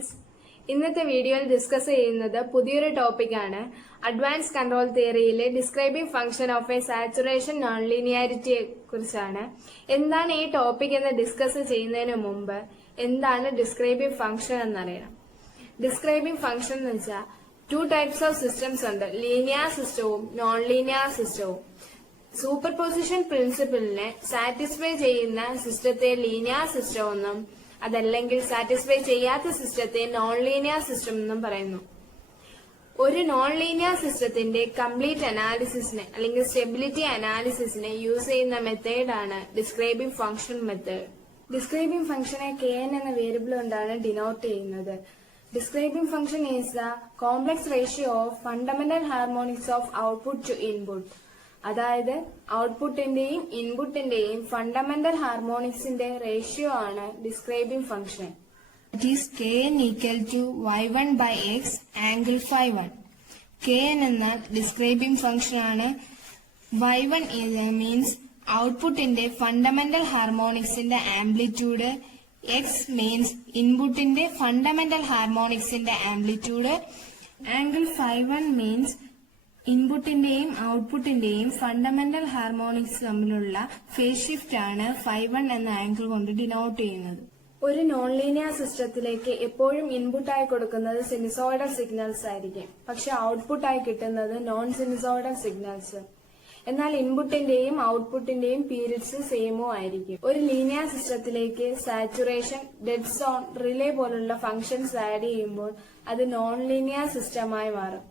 Friends, ഇന്നത്തെ വീഡിയോയിൽ discuss ചെയ്യുന്നത് പുതിയൊരു ടോപ്പിക്കാണ്. അഡ്വാൻസ് കൺട്രോൾ തിയറിയിലെ describing function of a saturation non ലീനിയാരിറ്റിയെ കുറിച്ചാണ്. എന്താണ് ഈ ടോപ്പിക് എന്ന് ഡിസ്കസ് ചെയ്യുന്നതിന് മുമ്പ് എന്താണ് ഡിസ്ക്രൈബിംഗ് ഫംഗ്ഷൻ എന്നറിയണം. ഡിസ്ക്രൈബിംഗ് ഫംഗ്ഷൻ എന്ന് വെച്ചാൽ 2 ടൈപ്സ് ഓഫ് സിസ്റ്റംസ് ഉണ്ട്, ലീനിയർ സിസ്റ്റവും നോൺ ലീനിയർ സിസ്റ്റവും. സൂപ്പർ പൊസിഷൻ പ്രിൻസിപ്പിളിനെ സാറ്റിസ്ഫൈ ചെയ്യുന്ന സിസ്റ്റത്തെ ലീനിയർ സിസ്റ്റം എന്നും അതല്ലെങ്കിൽ സാറ്റിസ്ഫൈ ചെയ്യാത്ത സിസ്റ്റത്തെ നോൺ ലീനിയർ സിസ്റ്റം എന്നും പറയുന്നു. ഒരു നോൺ ലീനിയർ സിസ്റ്റത്തിന്റെ കംപ്ലീറ്റ് അനാലിസിസിന് അല്ലെങ്കിൽ സ്റ്റെബിലിറ്റി അനാലിസിസിന് യൂസ് ചെയ്യുന്ന മെത്തേഡാണ് ഡിസ്ക്രൈബിംഗ് ഫംഗ്ഷൻ മെത്തേഡ്. ഡിസ്ക്രൈബിംഗ് ഫംഗ്ഷനെ kn എന്ന വേരിയബിൾ കൊണ്ടാണ് ഡിനോട്ട് ചെയ്യുന്നത്. Describing function is the complex ratio of fundamental harmonics of output to input. അതായത് ഔട്ട്പുട്ടിന്റെയും ഇൻപുട്ടിന്റെയും ഫണ്ടമെന്റൽ ഹാർമോണിക്സിന്റെ റേഷ്യോ ആണ് describing function. It is kn equal to y1 by x angle phi 1. kn എന്ന describing function ആണ്. y1 means ഔട്ട്പുട്ടിന്റെ fundamental ഹാർമോണിക്സിന്റെ amplitude, x means ഇൻപുട്ടിന്റെ ഫണ്ടമെന്റൽ ഹാർമോണിക്സിന്റെ ആംപ്ലിറ്റ്യൂഡ്, ആംഗിൾ phi 1 മീൻസ് ഇൻപുട്ടിന്റെയും ഔട്ട്പുട്ടിന്റെയും ഫണ്ടമെന്റൽ ഹാർമോണിക്സ് തമ്മിലുള്ള ഫേസ് ഷിഫ്റ്റ് ആണ് phi 1 എന്ന ആംഗിൾ കൊണ്ട് ഡിനോട്ട് ചെയ്യുന്നത്. ഒരു നോൺ ലീനിയർ സിസ്റ്റത്തിലേക്ക് എപ്പോഴും ഇൻപുട്ടായി കൊടുക്കുന്നത് സിനുസോയിഡൽ സിഗ്നൽസ് ആയിരിക്കും, പക്ഷെ ഔട്ട്പുട്ടായി കിട്ടുന്നത് നോൺ സിനുസോയിഡൽ സിഗ്നൽസ്. എന്നാൽ ഇൻപുട്ടിന്റെയും ഔട്ട്പുട്ടിന്റെയും പീരിയഡ്സ് സെയിമോ ആയിരിക്കും. ഒരു ലീനിയർ സിസ്റ്റത്തിലേക്ക് സാച്ചുറേഷൻ, ഡെഡ് സോൺ, റിലേ പോലുള്ള ഫംഗ്ഷൻസ് ആഡ് ചെയ്യുമ്പോൾ അത് നോൺ ലീനിയർ സിസ്റ്റമായി മാറും.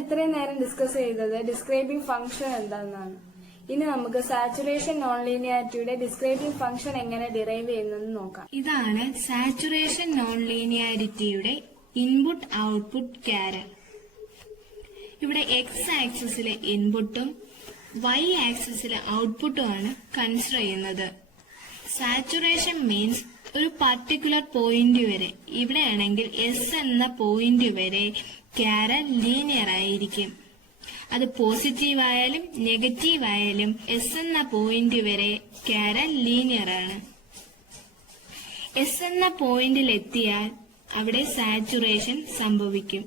ഇത്രയും നേരം ഡിസ്കസ് ചെയ്തത് ഡിസ്ക്രൈബിംഗ് ഫംഗ്ഷൻ എന്താണെന്നാണ്. ഇനി നമുക്ക് സാച്ചുറേഷൻ നോൺ ലീനിയാരിറ്റിയുടെ ഡിസ്ക്രൈബിംഗ് ഫംഗ്ഷൻ എങ്ങനെ ഡിറൈവ് ചെയ്യുന്നതെന്ന് നോക്കാം. ഇതാണ് സാച്ചുറേഷൻ നോൺ ലീനിയാരിറ്റിയുടെ ഇൻപുട്ട് ഔട്ട്പുട്ട് ക്യാരൽ. ഇവിടെ എക്സ് ആക്സിസിലെ ഇൻപുട്ടും വൈ ആക്സിസിലെ ഔട്ട്പുട്ടും ആണ് കൺസിഡർ ചെയ്യുന്നത്. സാച്ചുറേഷൻ മീൻസ് ഒരു പർട്ടിക്കുലർ പോയിന്റ് വരെ, ഇവിടെ ആണെങ്കിൽ എസ് എന്ന പോയിന്റ് വരെ ക്യാരൽ ലീനിയർ ആയിരിക്കും. അത് പോസിറ്റീവ് ആയാലും നെഗറ്റീവ് ആയാലും എസ് എന്ന പോയിന്റ് വരെ ക്യാരൽ ലീനിയർ ആണ്. എസ് എന്ന പോയിന്റിൽ എത്തിയാൽ അവിടെ സാച്ചുറേഷൻ സംഭവിക്കും.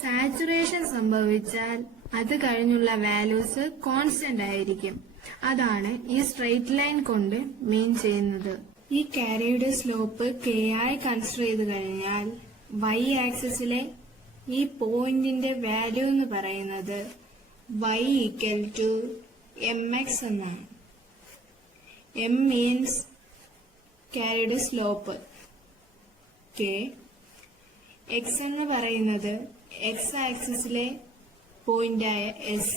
സാച്ചുറേഷൻ സംഭവിച്ചാൽ അത് കഴിഞ്ഞുള്ള വാല്യൂസ് കോൺസ്റ്റന്റ് ആയിരിക്കും. അതാണ് ഈ സ്ട്രെയിറ്റ് ലൈൻ കൊണ്ട് മീൻ ചെയ്യുന്നത്. ഈ ക്യാരയുടെ സ്ലോപ്പ് k ആയി കൺസിഡർ ചെയ്ത് കഴിഞ്ഞാൽ y ആക്സിസിലെ ഈ പോയിന്റിന്റെ വാല്യൂ എന്ന് പറയുന്നത് y ഈക്വൽ ടു mx എന്നാണ്. m മീൻസ് ക്യാരയുടെ സ്ലോപ്പ്, k. x എന്ന് പറയുന്നത് x ആക്സിസിലെ പോയിന്റായ s.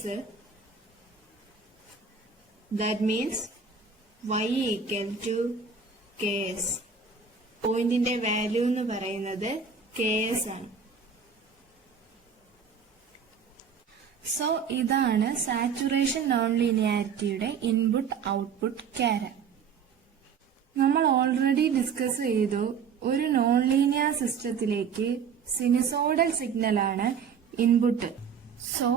That means y equal to ks. പോയിന്റിന്റെ വാല്യൂ എന്ന് പറയുന്നത് ks ആണ്. സോ ഇതാണ് സാച്ചുറേഷൻ നോൺ ലീനിയാരിറ്റിയുടെ ഇൻപുട്ട് ഔട്ട്പുട്ട് ക്യാരൽ. നമ്മൾ ഓൾറെഡി ഡിസ്കസ് ചെയ്തു, ഒരു നോൺ ലീനിയർ സിസ്റ്റത്തിലേക്ക് സിനുസോയിഡൽ സിഗ്നൽ ആണ് ഇൻപുട്ട്. സോ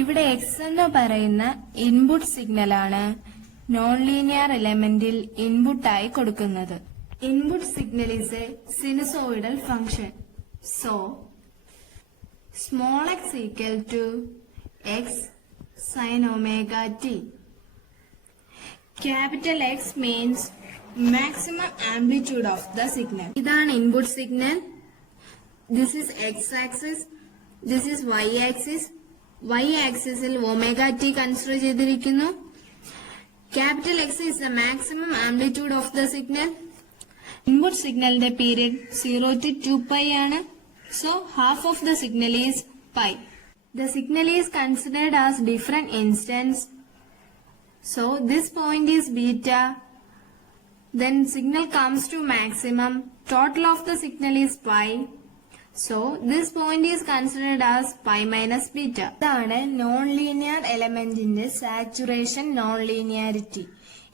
ഇവിടെ എക്സ് എന്ന് പറയുന്ന ഇൻപുട്ട് സിഗ്നൽ ആണ് നോൺ ലീനിയർ എലമെന്റിൽ ഇൻപുട്ടായി കൊടുക്കുന്നത്. Input signal is a sinusoidal function. So small x equal to x sin omega t. Capital X means maximum amplitude of the signal. ഇതാണ് input signal. This is x axis, this is y axis. y ആക്സിസിൽ omega T consider ചെയ്തിരിക്കുന്നു. Capital X is the maximum amplitude of the signal. Input സിഗ്നലിന്റെ period 0 to 2 pi ആണ്. So half of the signal is pi. The signal is considered as different instance. So this point is beta. Then signal comes to maximum. Total of the signal is pi. So this point is considered as pi minus beta. ഇതാണ് non linear എലമെന്റിന്റെ saturation non ലീനിയാരിറ്റി.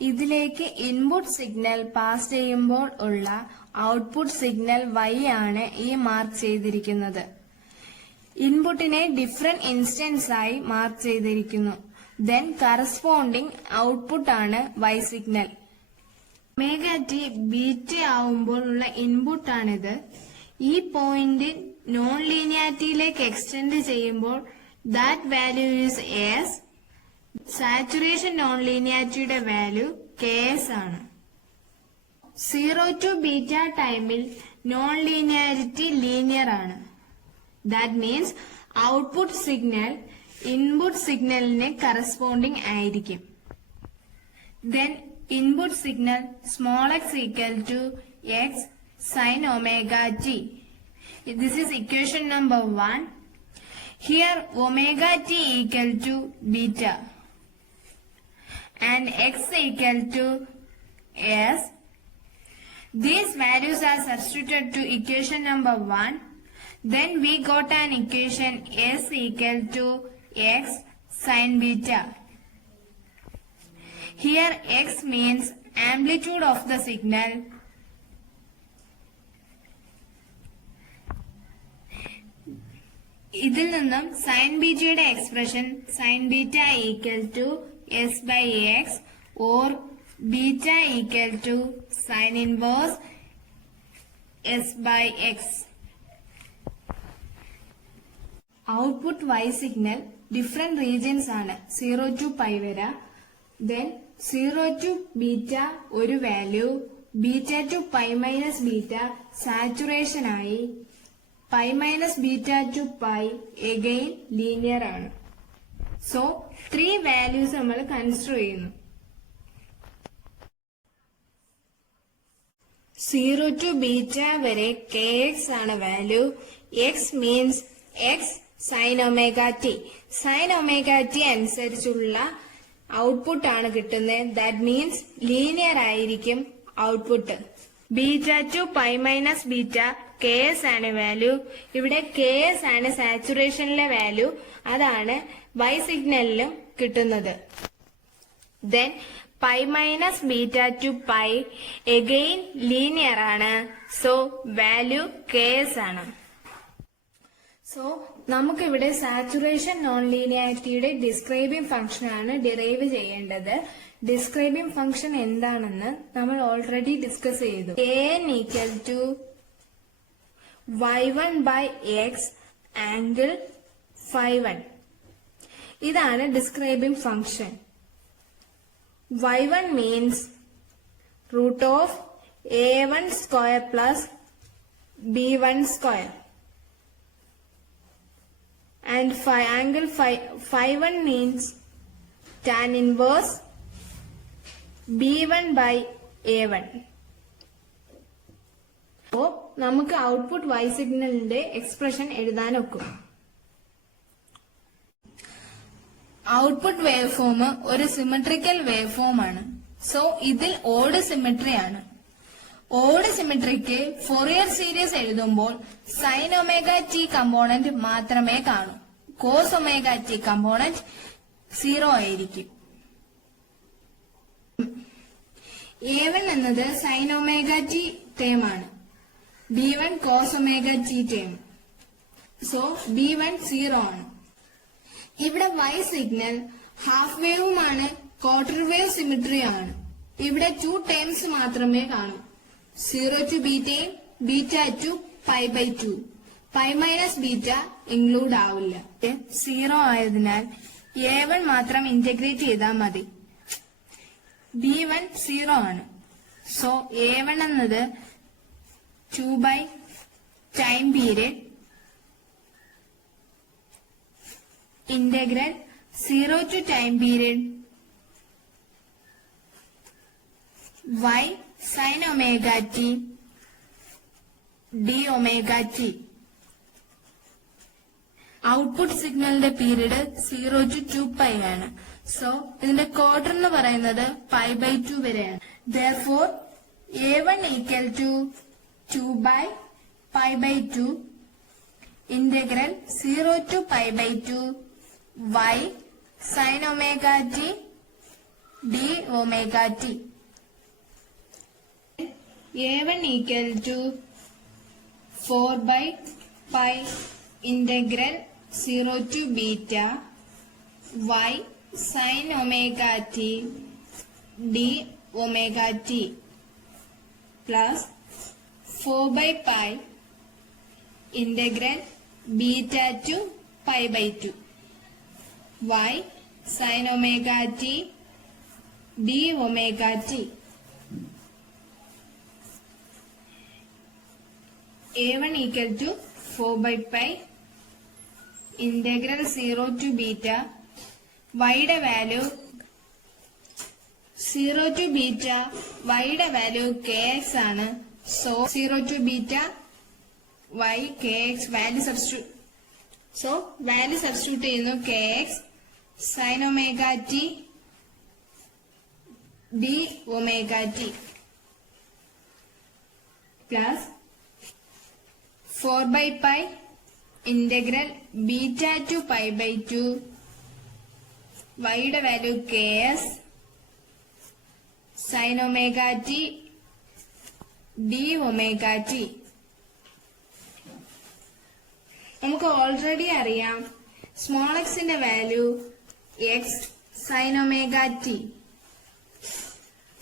ഇതിലേക്ക് input signal pass ചെയ്യുമ്പോൾ ഉള്ള output signal y ആണ് ഈ mark ചെയ്തിരിക്കുന്നത്. ഇൻപുട്ടിനെ ഡിഫറെന്റ് ഇൻസ്റ്റൻസ് ആയി മാർക്ക് ചെയ്തിരിക്കുന്നു. ദെൻ കറസ്പോണ്ടിങ് ഔട്ട്പുട്ട് ആണ് y signal. Omega t beta ആവുമ്പോഴുള്ള ഇൻപുട്ടാണിത്. ഈ പോയിന്റ് നോൺ ലീനിയാരിറ്റിയിലേക്ക് എക്സ്റ്റെൻഡ് ചെയ്യുമ്പോൾ that value is s. Saturation non ലീനിയാരിറ്റിയുടെ വാല്യൂ Ks ആണ്. 0 to ബീറ്റ ടൈമിൽ നോൺ ലീനിയാരിറ്റി ലീനിയർ ആണ്. That means output signal input സിഗ്നലിന് കറസ്പോണ്ടിങ് ആയിരിക്കും. Then input signal small x equal to x sin omega t. This is equation number 1. Here omega t equal to beta and x equal to s. These values are substituted to equation number 1. Then we got an equation s equal to x sin beta. Here x means amplitude of the signal. ഇതിൽ നിന്നും sine ബീറ്റയുടെ expression sine beta equal to s by x or beta equal to sine inverse s by x. Output y signal different regions ആണ് 0 to pi വരെ. Then 0 to beta ഒരു value, beta to pi minus beta saturation ആയി, pi minus beta to pi again linear ആണ്. So 3 values നമ്മൾ consider ചെയ്യുന്നു. 0 to beta വരെ kx ആണ് value. x means x sign omega t. Sine omega t അനുസരിച്ചുള്ള output ആണ് കിട്ടുന്നത്. That means linear ആയിരിക്കും output. Beta to pi minus beta Ks ആണ് വാല്യൂ. ഇവിടെ Ks ആണ് സാച്ചുറേഷനിലെ വാല്യൂ. അതാണ് y സിഗ്നലിലും കിട്ടുന്നത്. Then pi minus beta to pi again linear ആണ്. സോ വാല്യൂ Ks ആണ്. സോ നമുക്കിവിടെ സാച്ചുറേഷൻ നോൺ ലീനിയാരിറ്റിയുടെ ഡിസ്ക്രൈബിംഗ് ഫംഗ്ഷൻ ആണ് ഡിറൈവ് ചെയ്യേണ്ടത്. ഡിസ്ക്രൈബിംഗ് ഫംഗ്ഷൻ എന്താണെന്ന് നമ്മൾ ഓൾറെഡി ഡിസ്കസ് ചെയ്തു. an equal to y1 by x angle φ1. ഇതാണ് describing function. y1 means root of a1 square plus b1 square. And angle φ1 means tan inverse b1 by a1. അപ്പോൾ നമുക്ക് output y സിഗ്നലിന്റെ expression എഴുതാൻ ഒക്കും. Output wave form ഒരു symmetrical wave form ആണ്. So ഇതിൽ odd symmetry ആണ്. Odd symmetric Fourier series എഴുതുമ്പോൾ sign omega T component മാത്രമേ കാണൂ. കോസ് ഒമേഗ ടി കമ്പോണന്റ് 0 ആയിരിക്കും. a1 എന്നത് സൈൻ ഒമേഗ ടി ടേം ആണ്. b1 cos omega t term. So b1 0 ആണ്. ഇവിടെ y സിഗ്നൽ ഹാഫ് വേവുമാണ്, ക്വാർട്ടർ വേവ് സിമെട്രി ആണ്. ഇവിടെ 2 ടേംസ് മാത്രമേ കാണൂ. 0 to ബീറ്റയും beta to pi by 2. Pi minus beta include ആവില്ല. 0 ആയതിനാൽ a1 മാത്രം ഇന്റഗ്രേറ്റ് ചെയ്താൽ മതി. b1 0 ആണ്. സോ a1 എന്നത് 2 by time period integral 0 to time period y sin omega t d omega t. Output സിഗ്നലിന്റെ പീരീഡ് 0 to 2 പൈ ആണ്. So ഇതിന്റെ ക്വാർട്ടർ എന്ന് പറയുന്നത് പൈ ബൈ 2 വരെയാണ്. Therefore a1 equal to 2 by pi by 2 integral 0 to pi by 2 y sin omega t d omega t. a1 equal to 4 by pi integral 0 to beta y sin omega t d omega t. Plus 4/π integral beta to π/2 y sin omega t d omega t. A1 equal to 4/π integral 0 to beta y യുടെ value 0 to beta y യുടെ value kx ആണ്. So 0 to beta y kx value substitute ചെയ്യുന്നു. kx sin omega t d omega t plus 4/π integral beta to π/2 y യുടെ value ks sin omega t d omega t. നമുക്ക് already അറിയാം small എക്സിന്റെ value x sin omega t.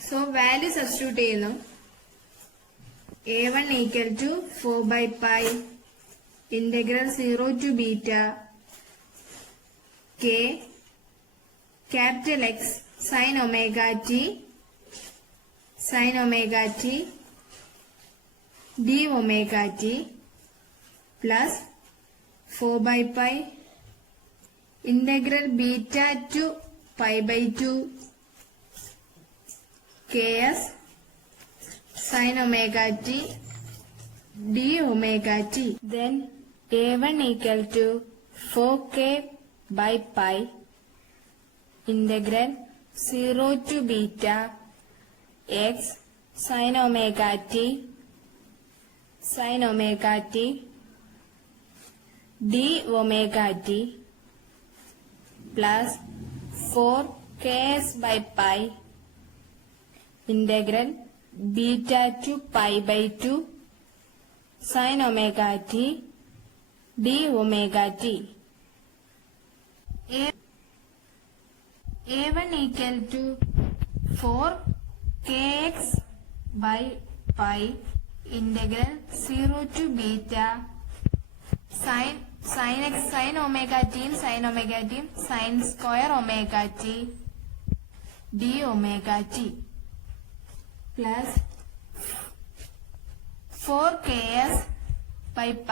So value substitute ചെയ്യുന്നു. A1 equal to 4/π integral 0 to beta k capital X sin omega t d omega t plus 4/π integral beta to π/2 ks sin omega t d omega t. Then A1 equal to 4k/π integral 0 to beta x sin omega t d omega t plus 4ks/π integral beta to π/2 sin omega t d omega t. A1 equal to 4kx/π integral 0 to beta sin omega t sin square omega t d omega t plus 4ks/π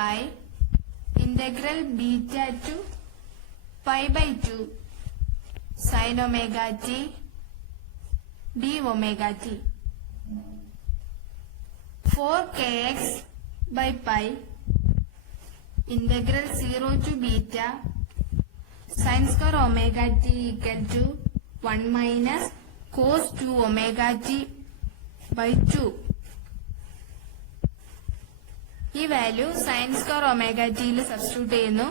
integral beta to π/2 sin omega t d omega t. 4kx/π integral 0 to beta sin square omega t equal to 1 minus cos 2 omega t by 2. ഈ value sine square omega ടിയിൽ substitute ചെയ്യുന്നു.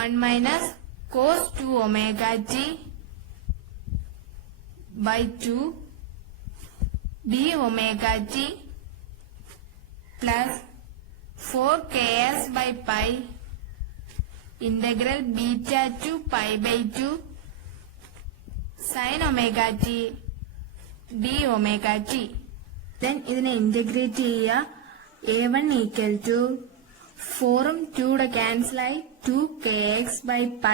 1 minus cos 2 omega t by 2 d omega t plus 4ks/π integral beta to π/2 sine omega t d omega t. Then ഇതിനെ integrate ചെയ്യുക. A1 equal to 4ഉം 2 cancel ആയി 2kx/π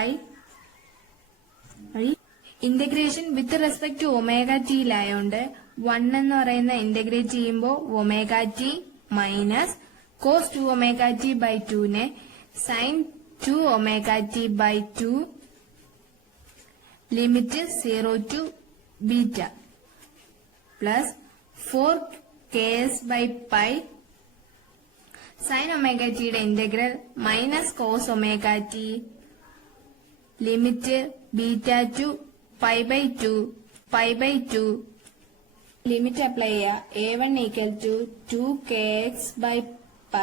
integration with respect to omega ടിയിലായോണ്ട് 1 എന്ന് പറയുന്ന integrate ചെയ്യുമ്പോൾ omega t minus cos 2 omega t by 2നെ sine 2 omega t by 2 limit 0 to beta plus 4ks/π sine omega ടിയുടെ integral minus cos omega t limit beta to π/2 limit apply ചെയ്യുക. A1 equal to 2kx/π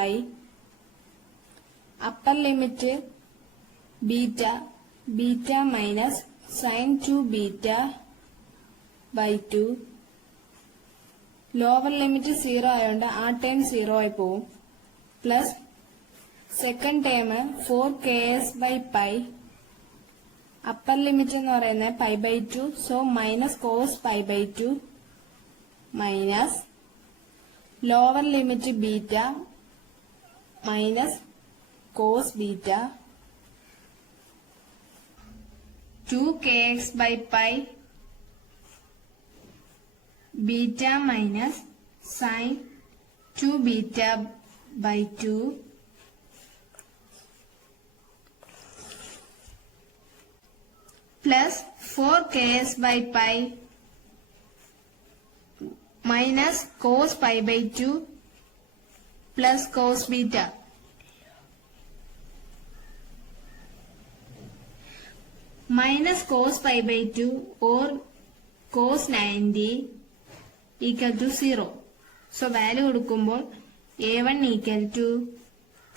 upper limit beta minus sine 2 beta by 2 lower limit 0 ആയതുകൊണ്ട് ആ term 0 ആയി പോവും. Plus second term 4ks/π upper limit എന്ന് പറയുന്നത് π/2 so minus cos π/2 minus lower limit beta minus cos beta 2kx by pi beta minus sin 2 beta by 2 plus 4ks by pi minus cos pi by 2 plus cos beta minus cos pi by 2 or cos 90 equal to 0. So value കൊടുക്കുമ്പോൾ a1 equal to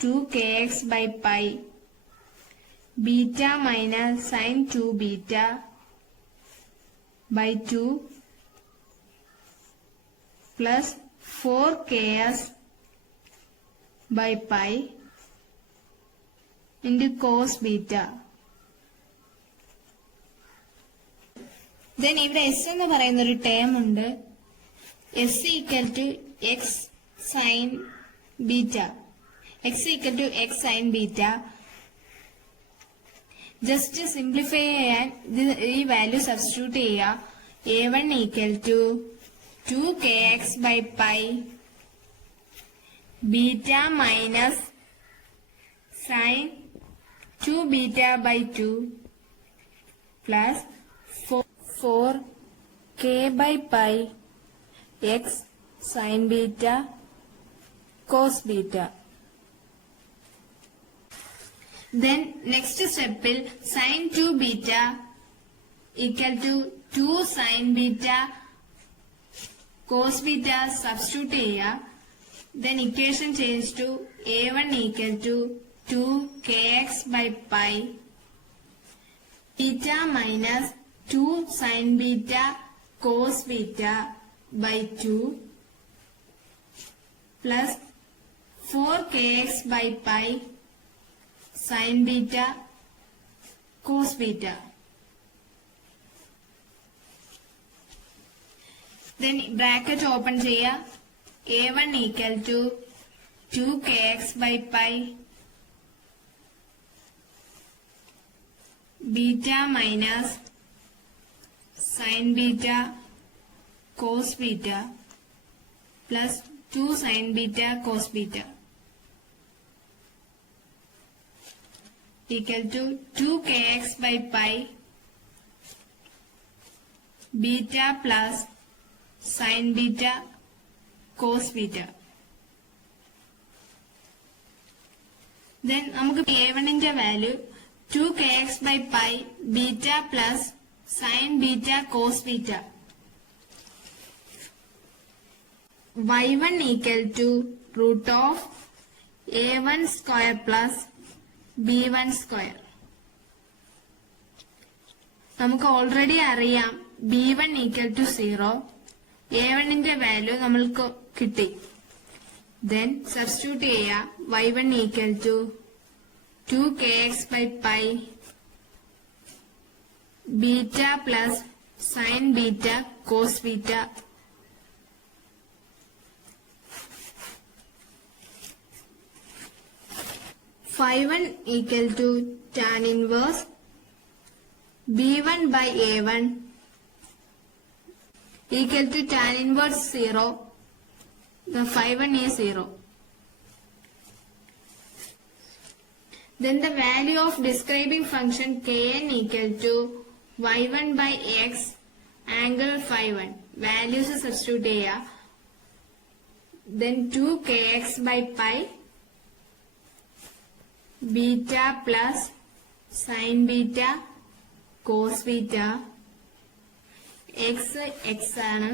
2kx by pi beta minus sin 2 beta by 2 plus 4ks by pi into cos beta. Then ഇവിടെ s എന്ന് പറയുന്ന ഒരു term ഉണ്ട്. s equal to x sine beta. X equal to x sine beta. Just simplify ചെയ്യാൻ ഈ value substitute ചെയ്യുക. a1 equal to 2kx by pi beta minus sine 2 beta by 2 plus 4k by pi x sin beta cos beta. Then next step il sin 2 beta equal to 2 sin beta cos beta substitute cheya. Then equation change to a1 equal to 2kx by pi beta minus 2 sin beta cos beta by 2 plus 4kx by pi sin beta cos beta. Then bracket open cheya. a1 equal to 2kx by pi beta minus sin beta cos beta plus 2 sin beta cos beta equal to 2kx by pi beta plus sin beta cos beta. Then നമുക്ക് a1 ന്റെ value 2kx by pi beta plus sin beta cos beta. y1 equal to root of a1 square plus b1 square. നമുക്ക് already അറിയാം b1 equal to 0. a1 ന്റെ value നമ്മൾക്ക് കിട്ടി. Then substitute ചെയ്യാം. y1 equal to 2kx by pi beta plus sin beta cos beta phi1 equal to tan inverse b1 by a1 equal to tan inverse 0. The phi1 is 0. Then the value of describing function kn equal to y1 by x angle phi1. Values substitute cheya. Then 2kx by pi beta plus sin beta cos beta x ആണ്.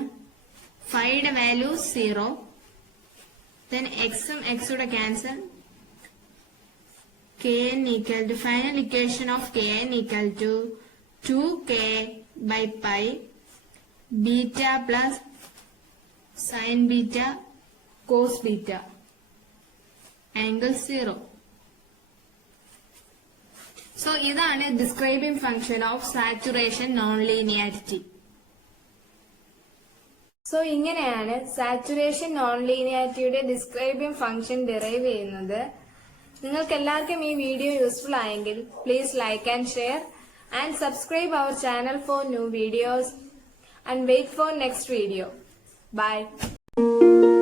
phi യുടെ value 0. Then x ഉം x യുടെ cancel. kn equal to final equation of kn equal to 2k by pi beta plus sin beta cos beta angle 0. So ഇതാണ് describing function of saturation nonlinearity. So ഇങ്ങനെയാണ് saturation non ലീനിയാരിറ്റിയുടെ describing function derive ചെയ്യുന്നത്. നിങ്ങൾക്ക് എല്ലാവർക്കും ഈ video useful ആയെങ്കിൽ please like and share and subscribe our channel for new videos and wait for next video. Bye.